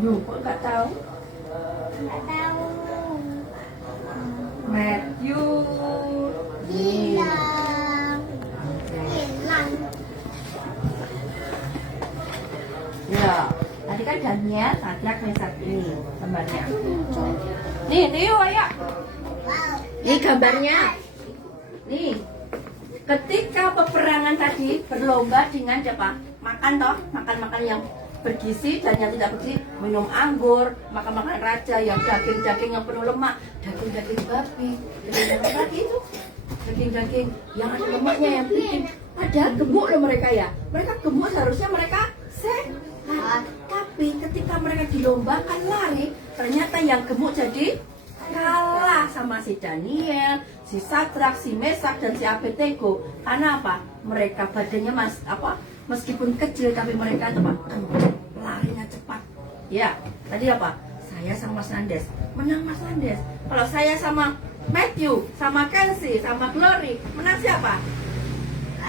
Duh, kok nggak tahu? Nggak tahu. Matthew. Hilang. Hilang. Ya, tadi kan Daniel, Sadrak, Mesak ini gambarnya. Nih, Tio, ayo. Wow. Ini gambarnya. Nih, ketika peperangan tadi berlomba dengan siapa? Makan toh, makan yang bergizi dan yang tidak bergizi, minum anggur, makan makanan raja yang daging-daging yang penuh lemak, daging-daging babi, daging-daging lagi itu, daging-daging yang ada lemaknya yang bikin padahal gemuk loh mereka ya. Mereka gemuk seharusnya mereka sehat, tapi ketika mereka dilombakan lari, ternyata yang gemuk jadi kalah sama si Daniel, si Sadrak, si Mesak dan si Abednego. Karena apa? Mereka badannya meskipun kecil tapi mereka itu larinya cepat. Ya, tadi apa? Saya sama Mas Nandes menang Mas Nandes. Kalau saya sama Matthew, sama Kenzie, sama Glory, menang siapa?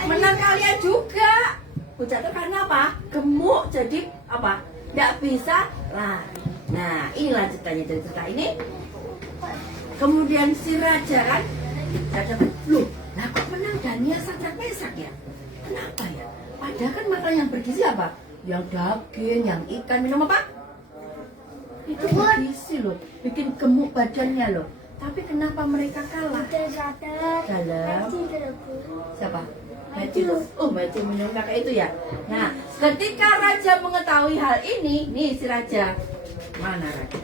Menang kalian juga. Jatuh karena apa? Gemuk jadi apa? Nggak bisa lari. Nah, ini lanjutannya dari cerita ini. Kemudian si raja kan, loh, lah kok menang Daniel, Sadrak, Mesak ya? Kenapa ya? Padahal kan makanan yang bergizi apa? Yang daging, yang ikan, minum apa? Itu bergizi loh, bikin gemuk badannya loh. Tapi kenapa mereka kalah? Dalam siapa? Matthew. Oh, Matthew minum kakak itu ya. Nah, ketika raja mengetahui hal ini, nih si raja. Mana raja?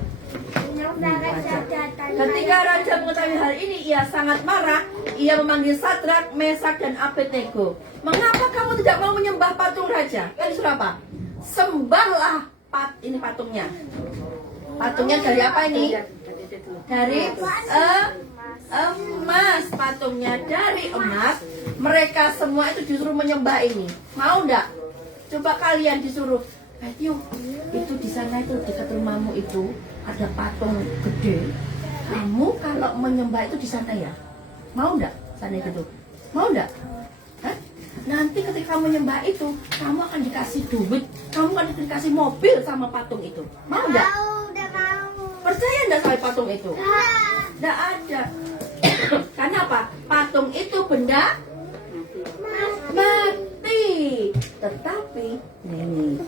Ketika raja mengetahui hal ini, ia sangat marah. Ia memanggil Sadrak, Mesak, dan Abednego. Mengapa kamu tidak mau menyembah patung raja? Kan disuruh apa? Sembahlah ini patungnya. Patungnya dari apa ini? Dari emas. Patungnya dari emas. Mereka semua itu disuruh menyembah ini. Mau enggak? Coba kalian disuruh. Matthew, itu di sana itu dekat rumahmu itu ada patung gede. Kamu kalau menyembah itu di sana ya? Mau enggak? Sana itu. Mau enggak? Hah? Nanti ketika kamu menyembah itu, kamu akan dikasih duit, kamu akan dikasih mobil sama patung itu. Mau enggak? Udah mau. Percaya enggak sama patung itu? Enggak ada. Karena apa? Patung itu benda mati. Tetapi nih,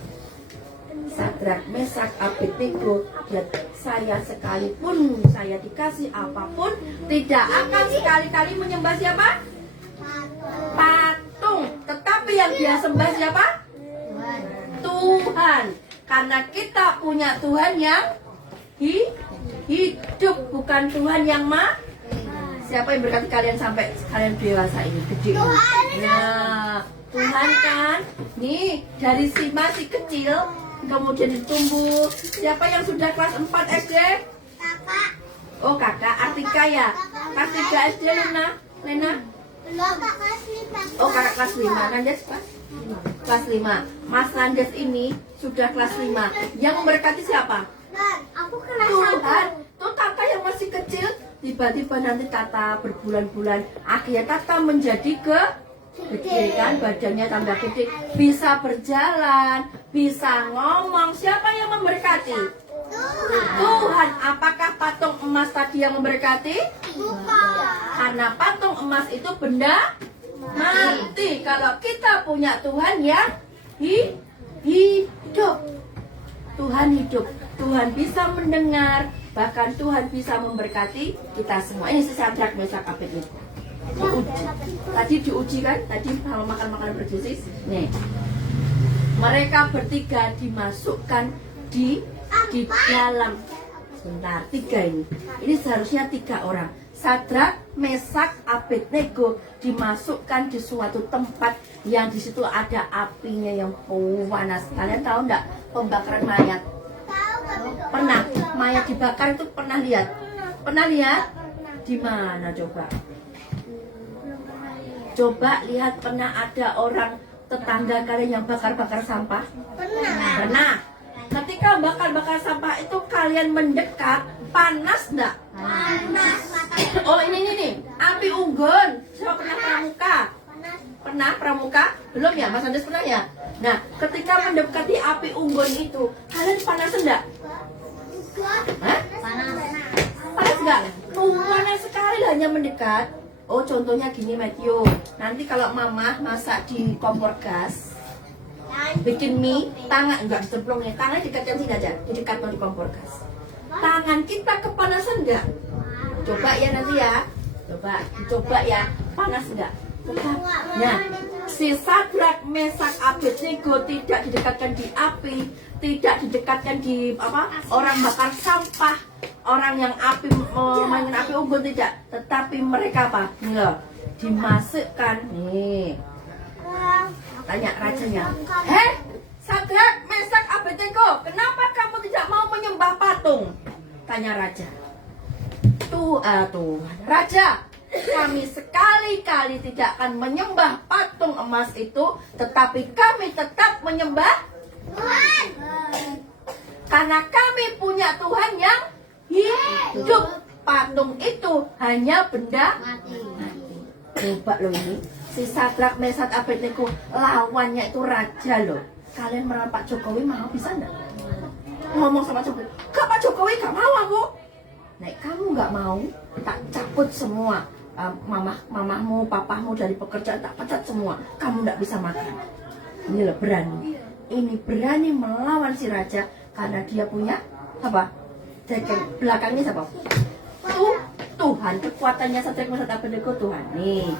Sadrak, Mesak, Abednego, saya sekalipun saya dikasih apapun tidak akan sekali-kali menyembah siapa? Patung. Tetapi yang dia sembah siapa? Tuhan. Karena kita punya Tuhan yang hidup, bukan Tuhan yang mati. Siapa yang berkati kalian sampai kalian dewasa ini gede? Nah, Tuhan kan, nih dari si masih kecil, kemudian ditumbuh. Siapa yang sudah kelas 4 SD? Kakak. Oh kakak, Artika ya. Kelas 3 SD Lena? Belum. Kakak kelas 5. Oh kakak kelas 5, Nandes kelas 5. Mas Nandes ini sudah kelas 5. Yang memberkati siapa? Aku kelas Tuhan. 1. Tuh Tata yang masih kecil, tiba-tiba nanti Tata berbulan-bulan, akhirnya Tata menjadi gede kan, badannya tambah gede, bisa berjalan, bisa ngomong. Siapa yang memberkati? Tuhan. Apakah patung emas tadi yang memberkati? Bukan. Karena patung emas itu benda mati. Kalau kita punya Tuhan yang hidup, Tuhan hidup, Tuhan bisa mendengar, bahkan Tuhan bisa memberkati kita semua. Ini si Sadrak, Mesak, Abednego. Tadi diuji kan, tadi kalau makan makanan bergizi. Nih, mereka bertiga dimasukkan di dalam. Sebentar, 3 ini. Ini seharusnya 3 orang. Sadrak, Mesak, Abednego dimasukkan di suatu tempat yang di situ ada apinya yang panas. Kalian tahu enggak pembakaran mayat? Pernah? Mayat dibakar itu pernah lihat? Pernah lihat? Di mana coba? Coba lihat, pernah ada orang tetangga kalian yang bakar-bakar sampah? Pernah. Pernah. Ketika bakar-bakar sampah itu kalian mendekat, panas enggak? Panas. Oh ini nih, api unggun. Siapa pernah pramuka? Pernah pramuka? Belum ya? Mas Andes pernah ya? Nah, ketika mendekati api unggun itu, kalian panas enggak? Hah? Panas nggak? Panas sekali hanya mendekat. Oh contohnya gini Matthew. Nanti kalau mama masak di kompor gas, bikin mie, tangan enggak ditemplungnya, tangan dekatkan sini aja, didekatkan di kompor gas. Tangan kita kepanasan enggak? Coba ya nanti ya. Coba, dicoba ya. Panas enggak? Tetap. Nah, si Sadrak, Mesak, Abednego tidak didekatkan di api, tidak didekatkan di orang bakar sampah, orang yang api mainin api unggun tidak, tetapi mereka apa? Nih loh, dimasukkan nih. Tanya rajanya, heh, Sadrak, Mesak, Abednego, kenapa kamu tidak mau menyembah patung? Tanya raja. Tuhan, raja, kami sekali-kali tidak akan menyembah patung emas itu, tetapi kami tetap menyembah Tuhan. karena kami punya Tuhan yang hidup. Patung itu hanya benda mati. Coba loh ini, si Sadrak, Mesak, Abednego lawannya itu raja loh. Kalian melawan Pak Jokowi mau bisa enggak? Ngomong sama Jokowi, kak Pak Jokowi gak mau aku. Nek kamu nggak mau, tak cabut semua mamahmu, papahmu dari pekerjaan, tak pecat semua. Kamu nggak bisa makan. Ini loh berani. Ini berani melawan si raja karena dia punya apa? Belakangnya siapa? Tuhan. Kekuatannya Sadrak, Mesak, Abednego Tuhan. Nih.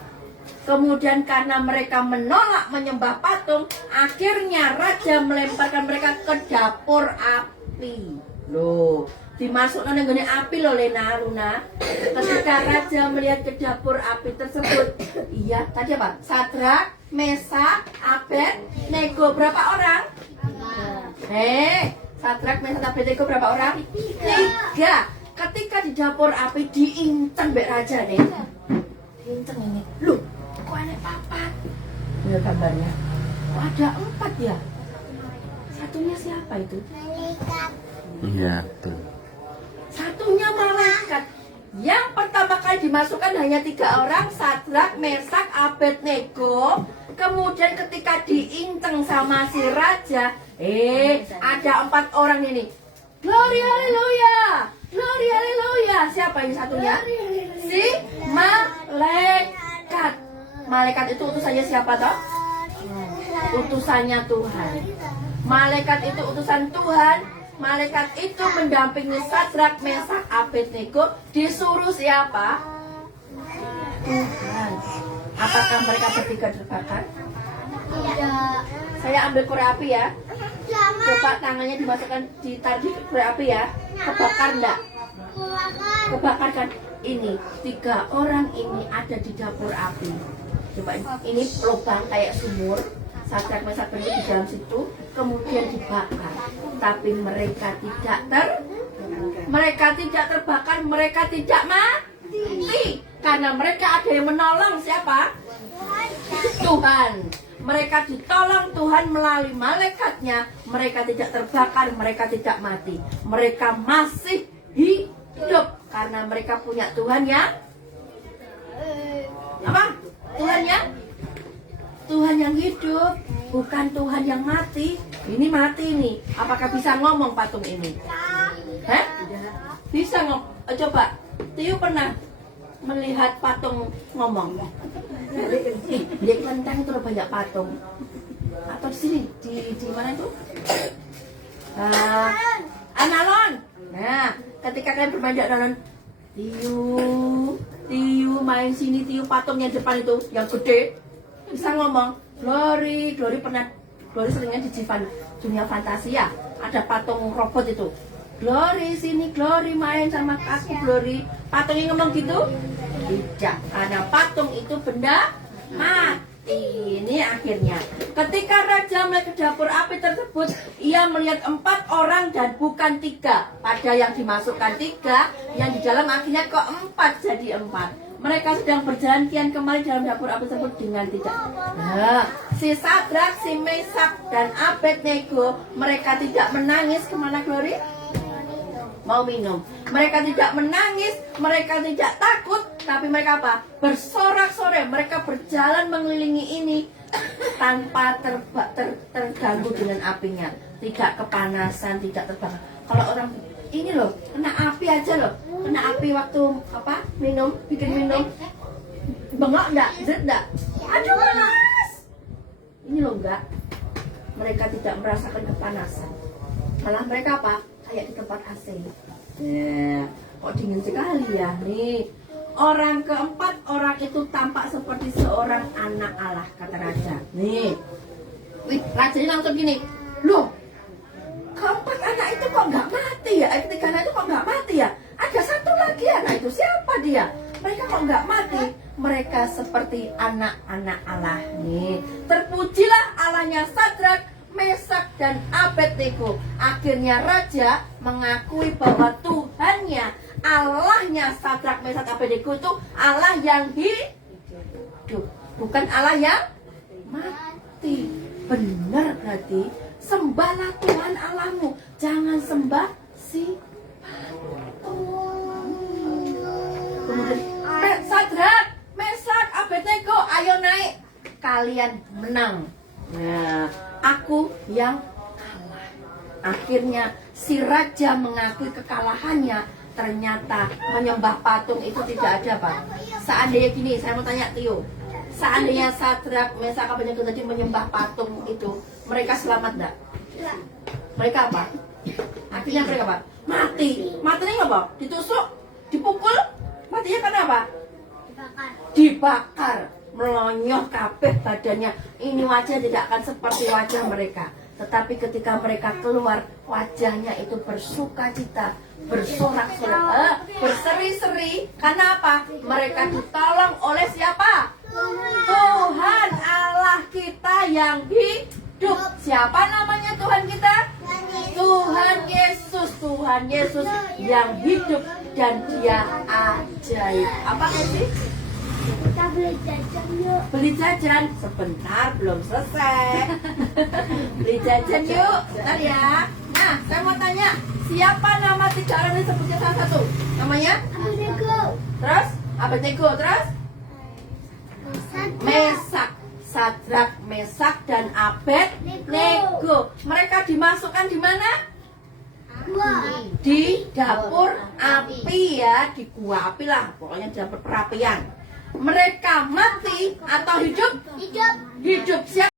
Kemudian karena mereka menolak menyembah patung, akhirnya raja melemparkan mereka ke dapur api. Loh. Dimasukkan dengan api loh Luna. Ketika raja melihat ke dapur api tersebut, iya tadi apa? Sadrak, Mesak, Abednego berapa orang? Sadrak, Mesak, Abednego berapa orang? 3. Ketika di dapur api diinceng mbak raja nih. Diinceng ini. Loh, kok ada 4? Ini gambarnya. Kok ada 4 ya? Satunya siapa itu? Malaikat. Iya, betul. Satunya malaikat. Yang pertama kali dimasukkan hanya 3 orang, Sadrak, Mesak, Abednego. Kemudian ketika diinceng sama si raja, ada 4 orang ini. Glory haleluya, glory haleluya. Siapa ini satunya? Si malaikat. Malaikat itu utusannya siapa toh? Utusannya Tuhan. Malaikat itu utusan Tuhan. Malaikat itu mendampingi Sadrak, Mesak, Abednego. Disuruh siapa? Tuhan. Apakah mereka bertiga terbakar? Tidak. Saya ambil korek api ya. Jangan. Coba tangannya dimasukkan ditarik di korek api ya. Kebakar enggak? Keluarkan. Kebakar kan? Ini 3 orang ini ada di dapur api. Coba ini lubang kayak sumur. Sadrak, Mesak, Abednego di dalam situ, kemudian dibakar. Tapi mereka tidak terbakar, mereka tidak mati. Karena mereka ada yang menolong siapa? Tuhan. Mereka ditolong Tuhan melalui malaikatnya. Mereka tidak terbakar, mereka tidak mati. Mereka masih hidup karena mereka punya Tuhan yang apa? Tuhan yang hidup, bukan Tuhan yang mati. Ini mati nih. Apakah bisa ngomong patung ini? Hah? Bisa ngomong? Coba. Tiu pernah melihat patung ngomong? Di kelenteng itu ada banyak patung. Atau di sini? Di mana itu? Analon. Nah, ketika kalian bermain di analon, Tiu main sini, Tiu patung yang depan itu, yang gede, bisa ngomong. Glory seringnya di dunia fantasia. Ada patung robot itu. Glory sini, Glory main sama aku, Glory. Patungnya ngomong gitu? Tidak, karena patung itu benda mati. Ini akhirnya ketika raja melihat ke dapur api tersebut, ia melihat 4 orang dan bukan 3. Pada yang dimasukkan 3, yang di dalam akhirnya kok 4 jadi 4. Mereka sedang berjalan kian kembali dalam dapur api tersebut dengan tidak. Nah, si Sadrak, si Mesak, dan Abednego, mereka tidak menangis. Kemana Glory? Mau minum. Mereka tidak menangis, mereka tidak takut, tapi mereka apa? Bersorak-sorai. Mereka berjalan mengelilingi ini tanpa terganggu dengan apinya. Tidak kepanasan, tidak terbakar. Kalau orang ini loh, kena api aja loh. Kena api waktu apa? Bikin minum. Bengok enggak? Zet enggak? Aduh panas. Ini loh enggak. Mereka tidak merasakan kepanasan. Malah mereka apa? Kayak di tempat AC. Ya, kok dingin sekali ya. Nih, orang keempat, orang itu tampak seperti seorang anak Allah, kata raja. Nih, wih, rajanya langsung gini. Loh, keempat anak itu kok nggak mati ya? Ketiga anak itu kok nggak mati ya? Ada satu lagi anak itu, siapa dia? Mereka kok nggak mati? Mereka seperti anak-anak Allah. Nih, terpujilah Allahnya Sadrak, Mesak, dan Abednego. Akhirnya raja mengakui bahwa Tuhannya, Allahnya Sadrak, Mesak, Abednego itu Allah yang hidup, bukan Allah yang mati. Benar berarti sembahlah Tuhan Allahmu, jangan sembah si Sadrak, Mesak, Abednego, ayo naik, kalian menang. Nah, aku yang kalah. Akhirnya si raja mengakui kekalahannya. Ternyata menyembah patung itu tidak ada, Pak. Seandainya gini, saya mau tanya Tio, seandainya Sadrak, Mesak, Abednego tadi menyembah patung itu, mereka selamat enggak? Mereka apa? Akhirnya mereka apa? Mati. Matinya apa? Ditusuk, dipukul. Matinya karena apa? Dibakar. Melonyoh kabeh badannya. Ini wajah tidak akan seperti wajah mereka. Tetapi ketika mereka keluar, wajahnya itu bersukacita, bersorak-sorak, berseri-seri. Karena apa? Mereka ditolong oleh siapa? Tuhan Allah kita yang hidup. Siapa namanya Tuhan kita? Tuhan Yesus. Tuhan Yesus yang hidup dan dia ajaib. Apa sih? Kita beli jajan yuk. Beli jajan sebentar, belum selesai. Beli jajan yuk, bentar ya. Nah, saya mau tanya, siapa nama tiga orang yang disebutnya salah satu? Namanya? Abednego. Terus? Abednego, terus? Mesak, Sadrak, Mesak, dan Abednego. Mereka dimasukkan di mana? Gua. Di dapur api ya, di gua api lah, pokoknya di dapur perapian. Mereka mati atau hidup? Hidup. Hidup siapa?